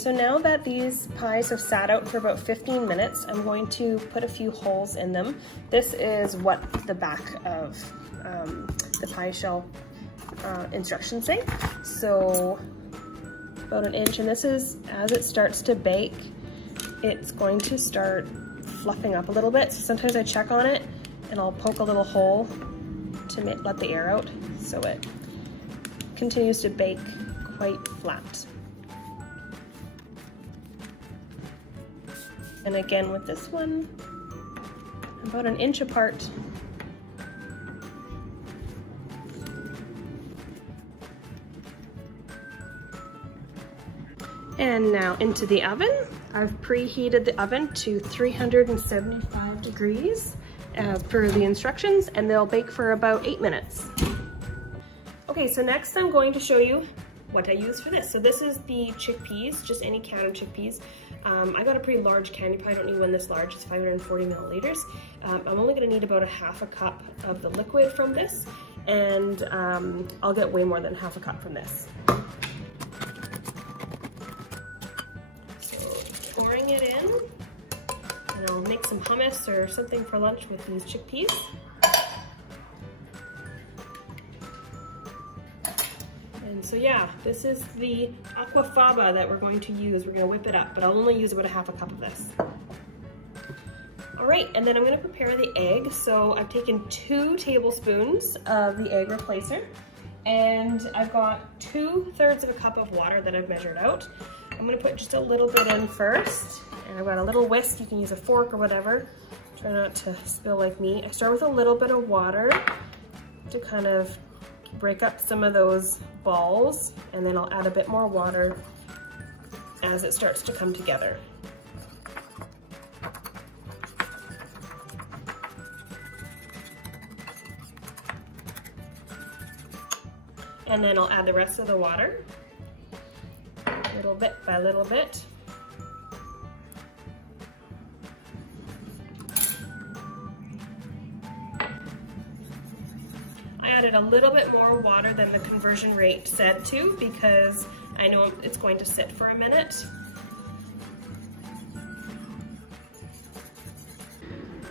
so now that these pies have sat out for about 15 minutes, I'm going to put a few holes in them. This is what the back of the pie shell instructions say. So about an inch, and this is as it starts to bake, it's going to start fluffing up a little bit. So sometimes I check on it and I'll poke a little hole to let the air out so it continues to bake quite flat. And again with this one, about an inch apart. And now into the oven. I've preheated the oven to 375 degrees per the instructions, and they'll bake for about 8 minutes. Okay, so next I'm going to show you what I use for this. So this is the chickpeas, just any can of chickpeas. I got a pretty large can, you probably don't need one this large, it's 540 milliliters. I'm only gonna need about a half a cup of the liquid from this, and I'll get way more than half a cup from this. So pouring it in, and I'll make some hummus or something for lunch with these chickpeas. And so yeah, this is the aquafaba that we're going to use. We're gonna whip it up, but I'll only use about a half a cup of this. All right, and then I'm gonna prepare the egg. So I've taken 2 tablespoons of the egg replacer, and I've got 2/3 of a cup of water that I've measured out. I'm gonna put just a little bit in first, and I've got a little whisk. You can use a fork or whatever. Try not to spill like me. I start with a little bit of water to kind of break up some of those balls, and then I'll add a bit more water as it starts to come together. And then I'll add the rest of the water, little bit by little bit. I added a little bit more water than the conversion rate said to, because I know it's going to sit for a minute.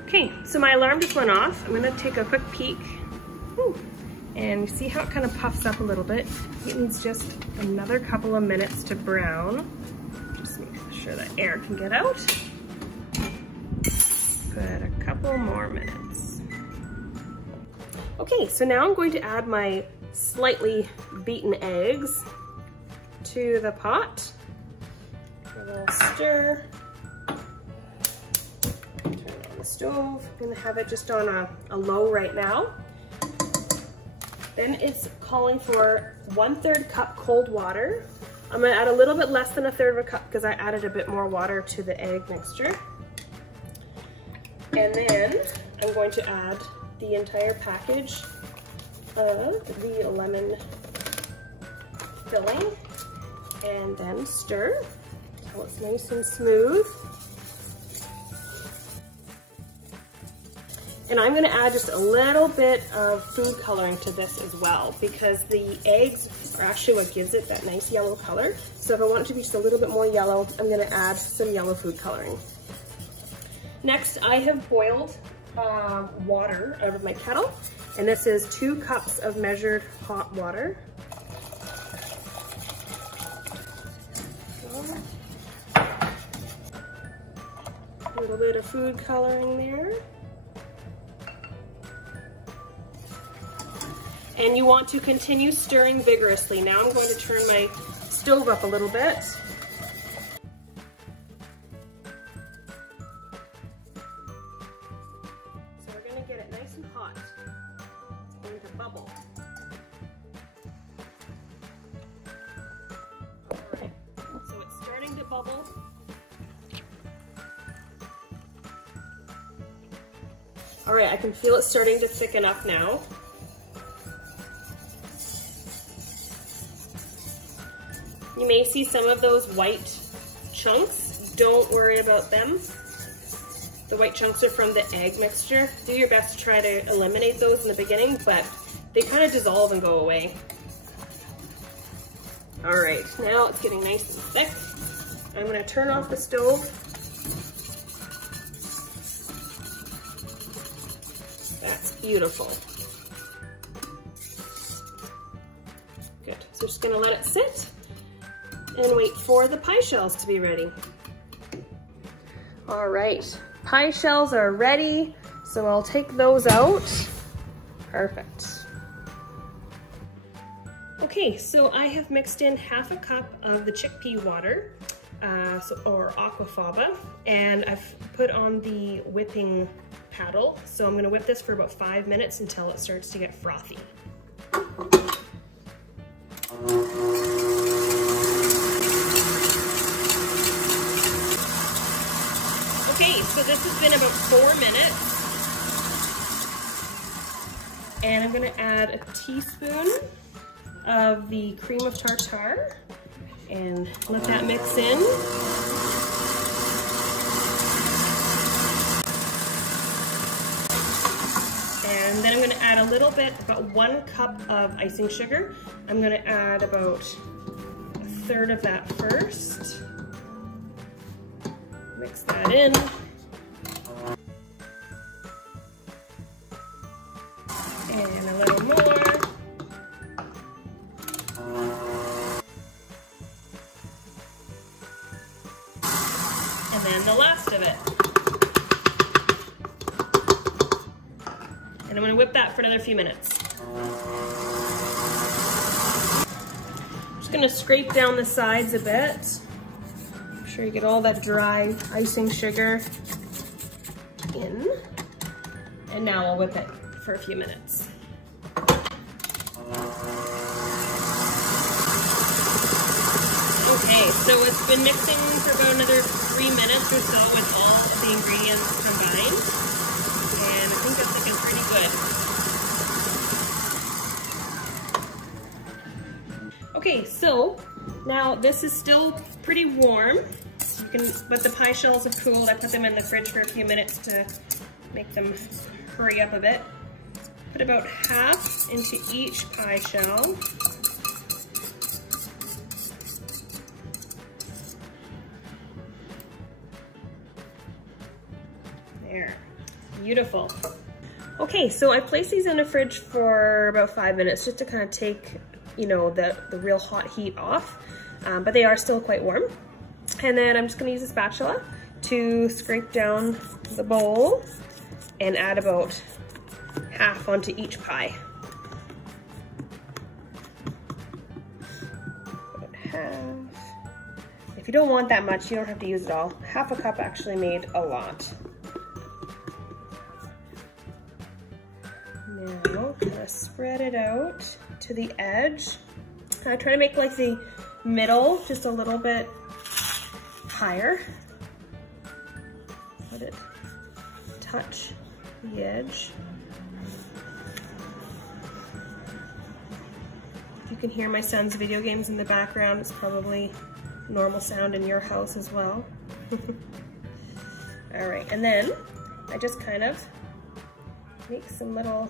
Okay, so my alarm just went off. I'm gonna take a quick peek. Whew. And you see how it kind of puffs up a little bit. It needs just another couple of minutes to brown. Just make sure that air can get out. Put a couple more minutes. Okay, so now I'm going to add my slightly beaten eggs to the pot. A little stir. Turn on the stove. I'm gonna have it just on a low right now. Then it's calling for 1/3 cup cold water. I'm gonna add a little bit less than 1/3 of a cup because I added a bit more water to the egg mixture. And then I'm going to add the entire package of the lemon filling, and then stir until it's nice and smooth. And I'm gonna add just a little bit of food coloring to this as well, because the eggs are actually what gives it that nice yellow color. So if I want it to be just a little bit more yellow, I'm gonna add some yellow food coloring. Next, I have boiled water out of my kettle, and this is 2 cups of measured hot water. A little bit of food coloring there. And you want to continue stirring vigorously. Now I'm going to turn my stove up a little bit. So we're going to get it nice and hot. It's going to bubble. Alright, so it's starting to bubble. Alright, I can feel it starting to thicken up now. You may see some of those white chunks. Don't worry about them. The white chunks are from the egg mixture. Do your best to try to eliminate those in the beginning, but they kind of dissolve and go away. All right, now it's getting nice and thick. I'm gonna turn off the stove. That's beautiful. Good, so just gonna let it sit and wait for the pie shells to be ready. All right, pie shells are ready, so I'll take those out. Perfect. Okay, so I have mixed in half a cup of the chickpea water, or aquafaba, and I've put on the whipping paddle. So I'm gonna whip this for about 5 minutes until it starts to get frothy. Okay, so this has been about 4 minutes. And I'm gonna add a teaspoon of the cream of tartar and let that mix in. And then I'm gonna add a little bit, about 1 cup of icing sugar. I'm gonna add about 1/3 of that first. Mix that in. And a little more. And then the last of it. And I'm gonna whip that for another few minutes. Just gonna scrape down the sides a bit. Make sure you get all that dry icing sugar in. And now I'll whip it for a few minutes. Okay, so it's been mixing for about another 3 minutes or so with all of the ingredients combined. And I think that's looking pretty good. Okay, so now this is still pretty warm. But the pie shells have cooled. I put them in the fridge for a few minutes to make them hurry up a bit. Put about half into each pie shell. There, beautiful. Okay, so I placed these in the fridge for about 5 minutes just to kind of take, you know, the real hot heat off, but they are still quite warm. And then I'm just gonna use a spatula to scrape down the bowl and add about half onto each pie. About half. If you don't want that much, you don't have to use it all. Half a cup actually made a lot. Now, kind of spread it out to the edge. I try to make like the middle just a little bit higher. Let it touch the edge. You can hear my son's video games in the background. It's probably normal sound in your house as well. All right, and then I just kind of make some little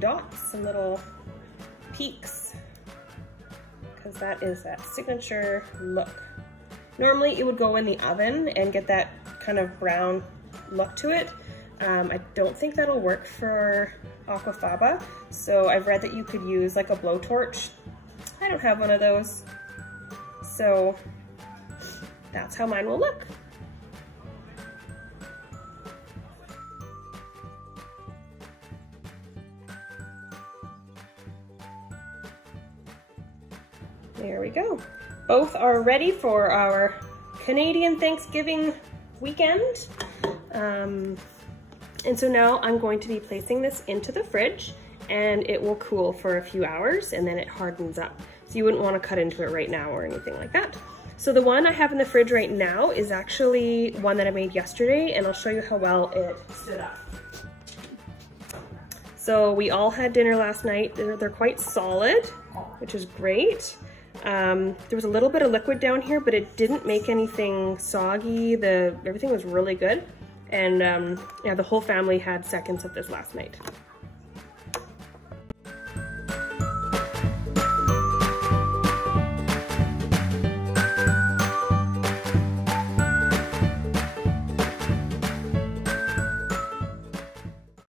dots, some little peaks, because that is that signature look. Normally it would go in the oven and get that kind of brown look to it. I don't think that'll work for aquafaba, so I've read that you could use like a blowtorch. I don't have one of those, so that's how mine will look. There we go. Both are ready for our Canadian Thanksgiving weekend. And so now I'm going to be placing this into the fridge and it will cool for a few hours and then it hardens up. So you wouldn't want to cut into it right now or anything like that. So the one I have in the fridge right now is actually one that I made yesterday, and I'll show you how well it stood up. So we all had dinner last night. They're quite solid, which is great. There was a little bit of liquid down here, but it didn't make anything soggy. Everything was really good. And yeah, the whole family had seconds of this last night.